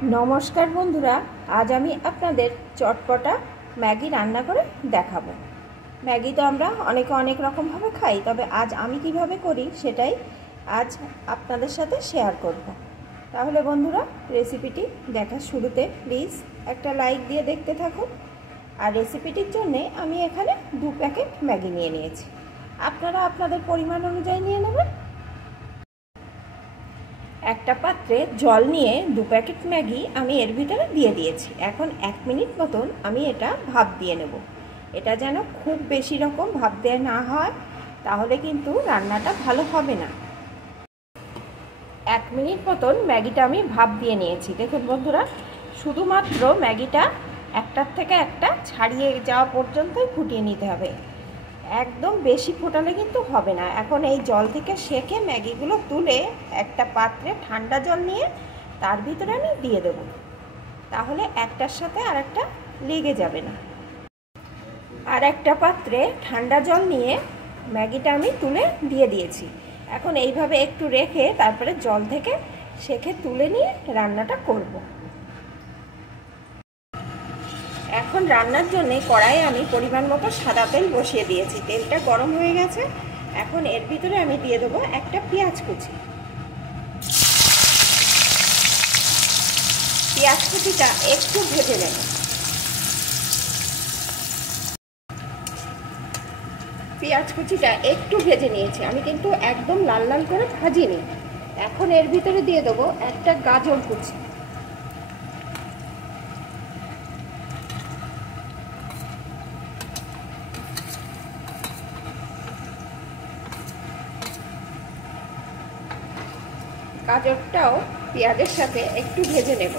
নমস্কার বন্ধুরা, আজ আমি আপনাদের চটপটা ম্যাগি রান্না করে দেখাবো। ম্যাগি তো আমরা অনেক রকমভাবে খাই, তবে আজ আমি কিভাবে করি সেটাই আজ আপনাদের সাথে শেয়ার করব। তাহলে বন্ধুরা, রেসিপিটি দেখার শুরুতে প্লিজ একটা লাইক দিয়ে দেখতে থাকুন। আর রেসিপিটির জন্যে আমি এখানে 2 প্যাকেট ম্যাগি নিয়ে নিয়েছি। আপনারা আপনাদের পরিমাণ অনুযায়ী নিয়ে নেবেন। একটা পাত্রে জল নিয়ে 2 প্যাকেট ম্যাগি আমি এর ভিতরে দিয়ে দিয়েছি। এখন 1 মিনিট মতন আমি এটা ভাপ দিয়ে নেব। এটা যেন খুব বেশি রকম ভাপ দেওয়া না হয়, তাহলে কিন্তু রান্নাটা ভালো হবে না। 1 মিনিট মতন ম্যাগিটা আমি ভাপ দিয়ে নিয়েছি। দেখুন বন্ধুরা, শুধুমাত্র ম্যাগিটা একটার থেকে একটা ছাড়িয়ে যাওয়া পর্যন্তই ফুটিয়ে নিতে হবে। একদম বেশি ফোটালে কিন্তু হবে না। এখন এই জল থেকে সেকে ম্যাগিগুলো তুলে একটা পাত্রে ঠান্ডা জল নিয়ে তার ভিতরে আমি দিয়ে দেব, তাহলে একটার সাথে আরেকটা লেগে যাবে না। আর একটা পাত্রে ঠান্ডা জল নিয়ে ম্যাগিটা আমি তুলে দিয়ে দিয়েছি। এখন এইভাবে একটু রেখে তারপরে জল থেকে সেকে তুলে নিয়ে রান্নাটা করব। এখন রান্নার জন্য কড়াইয়ে আমি পরিমাণ মতো সাদা তেল বসিয়ে দিয়েছি। তেলটা গরম হয়ে গেছে। এখন এর ভিতরে আমি দিয়ে দেবো একটা পেঁয়াজ কুচি। পেঁয়াজ কুচিটা একটু ভেজে নেব। পেঁয়াজ কুচিটা একটু ভেজে নিয়েছি, আমি কিন্তু একদম লাল লাল করে ভাজিনি। এখন এর ভিতরে দিয়ে দেবো একটা গাজর কুচি। গাজরটাও পেঁয়াজের সাথে একটু ভেজে নেব।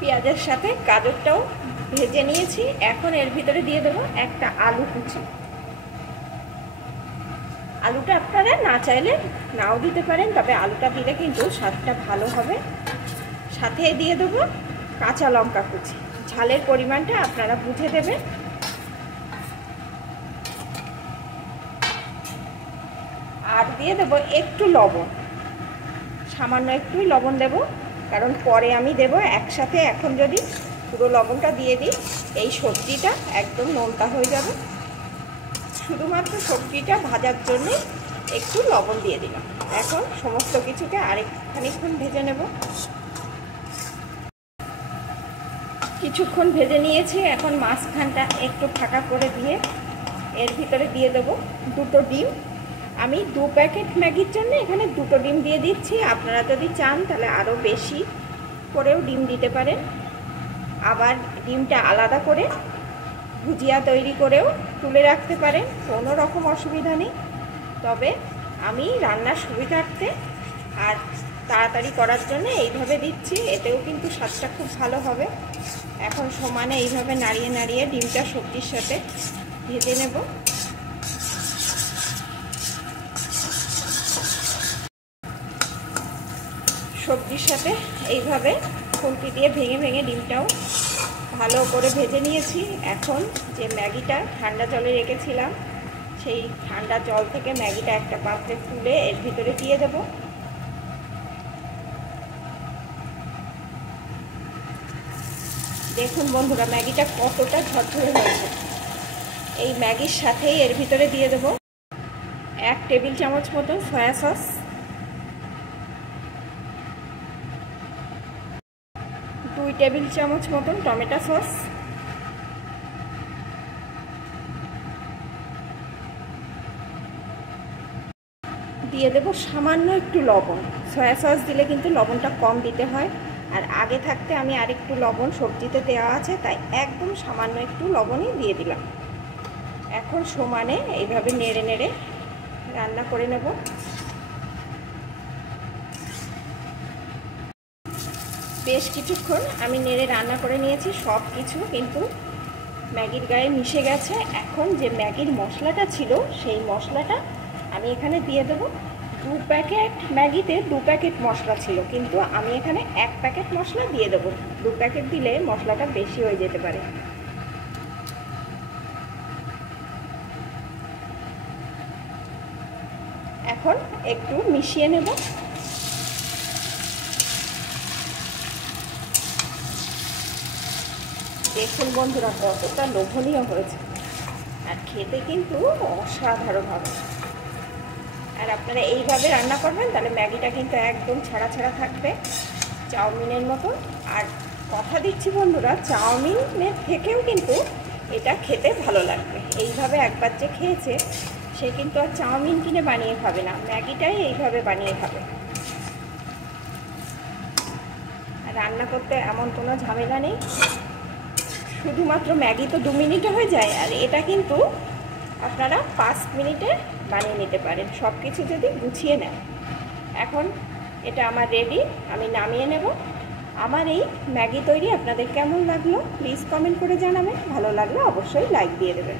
পেঁয়াজের সাথে গাজরটাও ভেজে নিয়েছি। এখন এর ভিতরে দিয়ে দেবো একটা আলু কুচি। আলুটা আপনারা না চাইলে নাও দিতে পারেন, তবে আলুটা দিলে কিন্তু স্বাদটা ভালো হবে। সাথে দিয়ে দেবো কাঁচা লঙ্কা কুচি। ঝালের পরিমাণটা আপনারা বুঝে দেবেন। আর দিয়ে দেবো একটু লবণ, সামান্য একটু লবণ দেব, কারণ পরে আমি দেব একসাথে। এখন যদি পুরো লবণটা দিয়ে দিই, এই সবজিটা একদম নোনতা হয়ে যাবে। শুধুমাত্র সবজিটা ভাজার জন্যে একটু লবণ দিয়ে দিলাম। এখন সমস্ত কিছুকে খানিকক্ষণ ভেজে নেব। কিছুক্ষণ ভেজে নিয়েছি। এখন মাঝখানটা একটু ফাঁকা করে দিয়ে এর ভিতরে দিয়ে দেবো 2টো ডিম। আমি 2 প্যাকেট ম্যাগির জন্য এখানে 2টো ডিম দিয়ে দিচ্ছি। আপনারা যদি চান তাহলে আরও বেশি করেও ডিম দিতে পারেন। আবার ডিমটা আলাদা করে ভুজিয়া তৈরি করেও তুলে রাখতে পারেন, কোনো রকম অসুবিধা নেই। তবে আমি রান্নার সুবিধার্থে আর তাড়াতাড়ি করার জন্য এইভাবে দিচ্ছি, এতেও কিন্তু স্বাদটা খুব ভালো হবে। এখন সমানে এইভাবে নাড়িয়ে নাড়িয়ে ডিমটা সবজির সাথে ভেজে নেব। সবজির সাথে এইভাবে খুন্তি দিয়ে ভেঙে ভেঙে ডিমটাও ভালো করে ভেজে নিয়েছি। এখন যে ম্যাগিটা ঠান্ডা জলে রেখেছিলাম, সেই ঠান্ডা জল থেকে ম্যাগিটা একটা পাত্রে তুলে এর ভিতরে দিয়ে দেব। দেখুন বন্ধুরা, ম্যাগিটা কতটা ঝরঝরে হয়েছে। এই ম্যাগির সাথেই এর ভিতরে দিয়ে দেব 1 টেবিল চামচ মতো সয়া সস, 2 টেবিল চামচ মতন টমেটো সস, দিয়ে দেব সামান্য একটু লবণ। সয়া সস দিলে কিন্তু লবণটা কম দিতে হয়, আর আগে থাকতে আমি আরেকটু লবণ সবজিতে দেওয়া আছে, তাই একদম সামান্য একটু লবণই দিয়ে দিলাম। এখন সমানে এইভাবে নেড়ে নেড়ে রান্না করে নেব। বেশ কিছুক্ষণ আমি নেড়ে রান্না করে নিয়েছি। সব কিছু কিন্তু ম্যাগির গায়ে মিশে গেছে। এখন যে ম্যাগির মশলাটা ছিল, সেই মশলাটা আমি এখানে দিয়ে দেবো। 2 প্যাকেট ম্যাগিতে 2 প্যাকেট মশলা ছিল, কিন্তু আমি এখানে 1 প্যাকেট মশলা দিয়ে দেবো। 2 প্যাকেট দিলে মশলাটা বেশি হয়ে যেতে পারে। এখন একটু মিশিয়ে নেব। দেখুন বন্ধুরা কতটা লোভনীয় হয়েছে, আর খেতে কিন্তু অসাধারণ হবে। আর আপনারা এইভাবে রান্না করবেন তাহলে ম্যাগিটা কিন্তু একদম ছাড়া ছাড়া থাকবে, চাউমিনের মতো। আর কথা দিচ্ছি বন্ধুরা, চাউমিনের থেকেও কিন্তু এটা খেতে ভালো লাগবে। এইভাবে একবার যে খেয়েছে সে কিন্তু আর চাউমিন কিনে বানিয়ে খাবে না, ম্যাগিটাই এইভাবে বানিয়ে খাবে। রান্না করতে এমন কোনো ঝামেলা নেই, শুধুমাত্র ম্যাগি তো 2 মিনিটে হয়ে যায়, আর এটা কিন্তু আপনারা 5 মিনিটে বানিয়ে নিতে পারেন, সব কিছু যদি গুছিয়ে নেন। এখন এটা আমার রেডি, আমি নামিয়ে নেব। আমার এই ম্যাগি তৈরি আপনাদের কেমন লাগলো প্লিজ কমেন্ট করে জানাবেন, ভালো লাগলে অবশ্যই লাইক দিয়ে দেবেন।